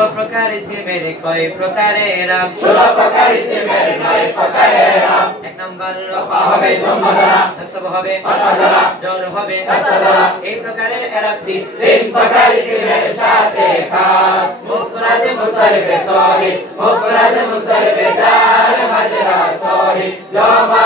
ষোলো প্রকার ইসিমের কয় প্রকারে এরাম ষোলো প্রকার ইসিমের নয় প্রকারে রাম এক নম্বর রফা হবে জম্মা দ্বারা নসব হবে ফাতা দ্বারা জর হবে কাসা দ্বারা এই প্রকারের এরাবটি তিন প্রকার ইসিমের সাথে খাস মুফরাদ মুসারফে সহিহ মুফরাদ মুসারফে জার মাজরা সহিহ জমা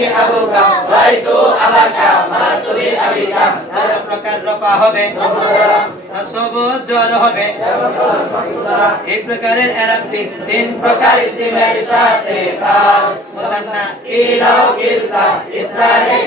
তুমি আবুকা ওয়াইতু আবাকা মা তুমি আবিকা। দশ প্রকার রফা হবে নসব জ্বর হবে। এই প্রকারের এরাবটি তিন প্রকার ইসিমের সাথে খাস মুসান্না ইলাও গিলতা ইসলামে।